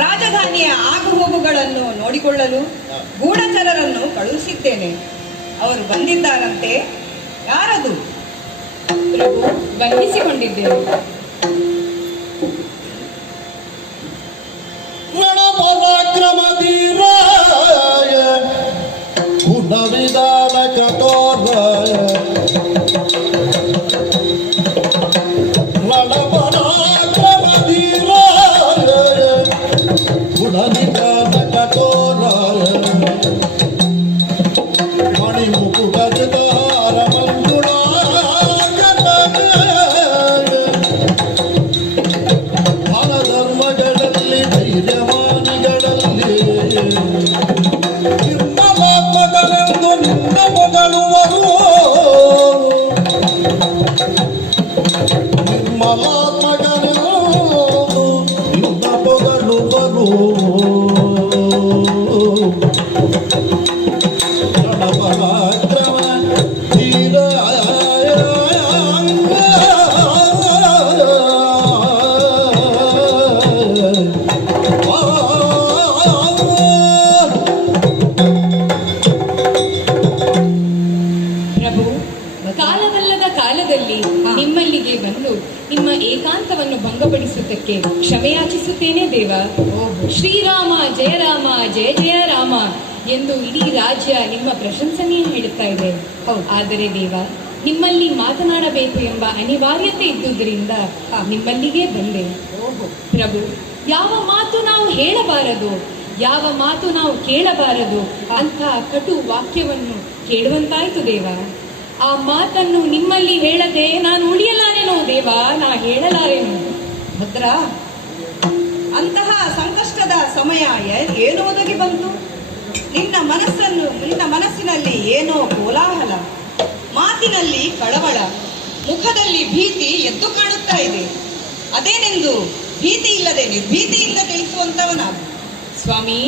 ರಾಜಧಾನಿಯ ಆಗುಹೋಗುಗಳನ್ನು ನೋಡಿಕೊಳ್ಳಲು ಗೂಢಚರರನ್ನು ಕಳುಹಿಸಿದ್ದೇನೆ. ಅವರು ಬಂದಿದ್ದಾರಂತೆ. ಯಾರದು? ಪ್ರಭು, ಬಂಧಿಸಿಕೊಂಡಿದ್ದೇನೆ. ರಣಪರಾಕ್ರಮಧೀರಾಯ ಗುಣವಿಧಾನ ಕಠೋರಾಯ ರಣಪರಾಕ್ರಮಧೀರಾಯ ಗುಣವಿಧಾನ ಕಠೋರಾಯ ಮಣಿಮುಕುಟಧಾರ ಧರ್ಮಗಳಲ್ಲಿ ಧೈರ್ಯವಾನಿಗಳಲ್ಲಿ ನಿರ್ಮಲಾತ್ಮಕರೆಂದು ನಿನ್ನ ಹೊಗಳುವರು. ನಿರ್ಮಲಾತ್ಮಕರೆಂದು ನಿನ್ನ ಹೊಗಳುವರು. ರಣಪರಾಕ್ರಮ ಧೀರಾಯ ಕಾಲವಲ್ಲದ ಕಾಲದಲ್ಲಿ ನಿಮ್ಮಲ್ಲಿಗೆ ಬಂದು ನಿಮ್ಮ ಏಕಾಂತವನ್ನು ಭಂಗಪಡಿಸುವುದಕ್ಕೆ ಕ್ಷಮೆಯಾಚಿಸುತ್ತೇನೆ ದೇವ. ಶ್ರೀರಾಮ ಜಯ ರಾಮ ಜಯ ಜಯ ರಾಮ ಎಂದು ಇಡೀ ರಾಜ್ಯ ನಿಮ್ಮ ಪ್ರಶಂಸನೆ ಹೇಳುತ್ತಾ ಇದೆ. ಆದರೆ ದೇವ, ನಿಮ್ಮಲ್ಲಿ ಮಾತನಾಡಬೇಕು ಎಂಬ ಅನಿವಾರ್ಯತೆ ಇದ್ದುದರಿಂದ ನಿಮ್ಮಲ್ಲಿಗೆ ಬಂದೆ. ಪ್ರಭು, ಯಾವ ಮಾತು ನಾವು ಹೇಳಬಾರದು, ಯಾವ ಮಾತು ನಾವು ಕೇಳಬಾರದು ಅಂತ ಕಟು ವಾಕ್ಯವನ್ನು ಕೇಳುವಂತಾಯ್ತು ದೇವ. ಆ ಮಾತನ್ನು ನಿಮ್ಮಲ್ಲಿ ಹೇಳದೆ ನಾನು ಉಳಿಯಲಾರೇನೋ ದೇವ, ನಾ ಹೇಳಲಾರೇನು. ಭದ್ರ, ಅಂತಹ ಸಂಕಷ್ಟದ ಸಮಯ ಏನು ಒದಗಿ ಬಂತು? ನಿನ್ನ ಮನಸ್ಸಿನಲ್ಲಿ ಏನೋ ಕೋಲಾಹಲ, ಮಾತಿನಲ್ಲಿ ಕಳವಳ, ಮುಖದಲ್ಲಿ ಭೀತಿ ಎದ್ದು ಕಾಣುತ್ತಾ ಇದೆ. ಅದೇನೆಂದು ಭೀತಿ ಇಲ್ಲದೆ ನಿರ್ಭೀತಿಯಿಂದ ತಿಳಿಸುವಂತವನಾಗು. ಸ್ವಾಮಿ,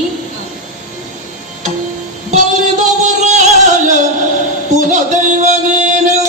ಬಲ್ಲಿದವರಾಯ ಕುಲದೈವ ನೀನೆಂದು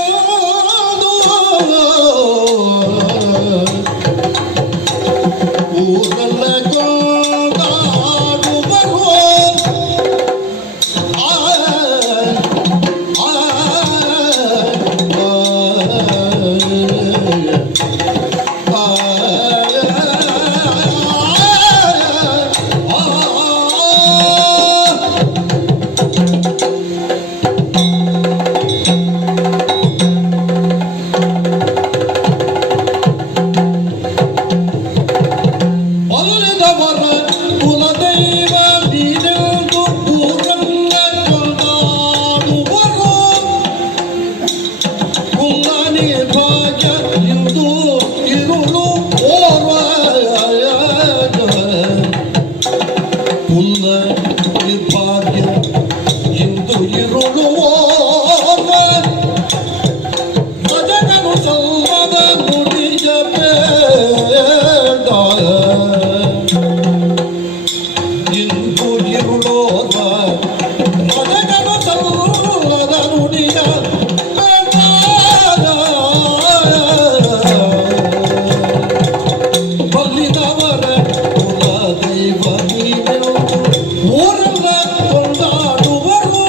ಊರಲ್ಲ ಕೊಂಡಾಡುವರು.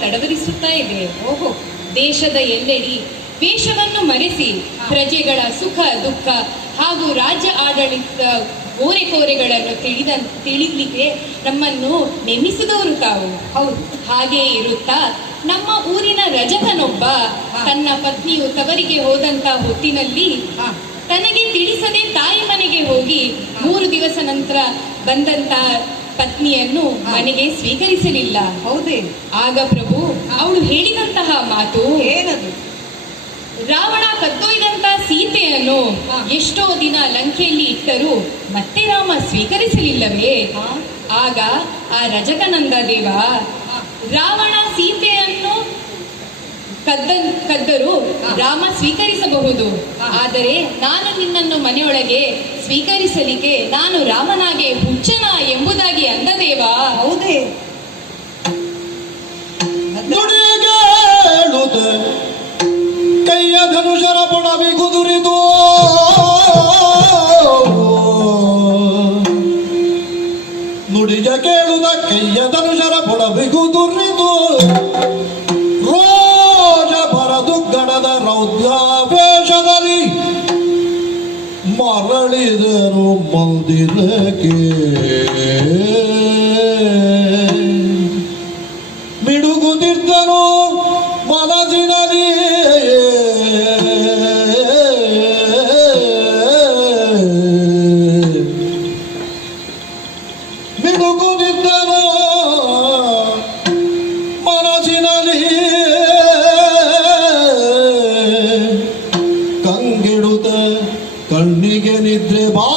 ತಡವರಿಸುತ್ತಾ ಇದೆ. ದೇಶದ ಎಲ್ಲೆಡೆ ವೇಷವನ್ನು ಮರೆಸಿ ಪ್ರಜೆಗಳ ಸುಖ ದುಃಖ ಹಾಗೂ ರಾಜ್ಯ ಆಡಳಿತ ಓರೆಕೋರೆಗಳನ್ನು ತಿಳಿಲಿಕ್ಕೆ ನಮ್ಮನ್ನು ನೇಮಿಸಿದವರು ತಾವು. ಹಾಗೆ ಇರುತ್ತಾ ನಮ್ಮ ಊರಿನ ರಜಕನೊಬ್ಬ ತನ್ನ ಪತ್ನಿಯು ತವರಿಗೆ ಹೋದಂತ ಹೊತ್ತಿನಲ್ಲಿ ತನಗೆ ತಿಳಿಸದೆ ತಾಯಿ ಮನೆಗೆ ಹೋಗಿ 3 ದಿವಸ ನಂತರ ಬಂದಂತ ಪತ್ನಿಯನ್ನು ಮನೆಗೆ ಸ್ವೀಕರಿಸಲಿಲ್ಲ. ಹೌದೇ? ಆಗ ಪ್ರಭು ಅವಳು ಹೇಳಿದಂತಹ ಮಾತು, ಏನದು? ರಾವಣ ಕದ್ದೊಯ್ದಂತ ಸೀತೆಯನ್ನು ಎಷ್ಟೋ ದಿನ ಲಂಕೆಯಲ್ಲಿ ಇಟ್ಟರೂ ಮತ್ತೆ ರಾಮ ಸ್ವೀಕರಿಸಲಿಲ್ಲವೇ? ಆಗ ಆ ರಜಕನಂದ ದೇವ, ರಾವಣ ಸೀತೆಯನ್ನು ಕದ್ದರು ರಾಮ ಸ್ವೀಕರಿಸಬಹುದು, ಆದರೆ ನಾನು ನಿನ್ನನ್ನು ಮನೆಯೊಳಗೆ ಸ್ವೀಕರಿಸಲಿಕ್ಕೆ ನಾನು ರಾಮನಾಗೆ ಹುಚ್ಚನ ಎಂಬುದಾಗಿ ಅಂದ ದೇವ. ಹೌದೇ? ನುಡಿಗೇಳುತ್ತ ಕೈಯ ಧನುಷರ ಪೊಡವಿ ಕುದುರಿದು ನುಡಿಗ ಕೇಳುದ ಕೈಯ ಧನುಷರ ಪೊಡವಿ ಕುದುರಿದು ರೋಜ ಬರದು ಗಡದ ರೌದ್ರಾವೇಶದಲ್ಲಿ ಮರಳಿದರು ಮಂದಿರಕ್ಕೆ ಮಿಡುಗುತ್ತಿದ್ದರು ಮನಸ್ಸಿನಲ್ಲಿ ಮಿಡುಗುತ್ತಿದ್ದರು ಮನಸ್ಸಿನಲ್ಲಿ ಕಂಗೆಡುತ್ತ ಕಣ್ಣಿಗೆ ನಿದ್ರೆ ಬಾ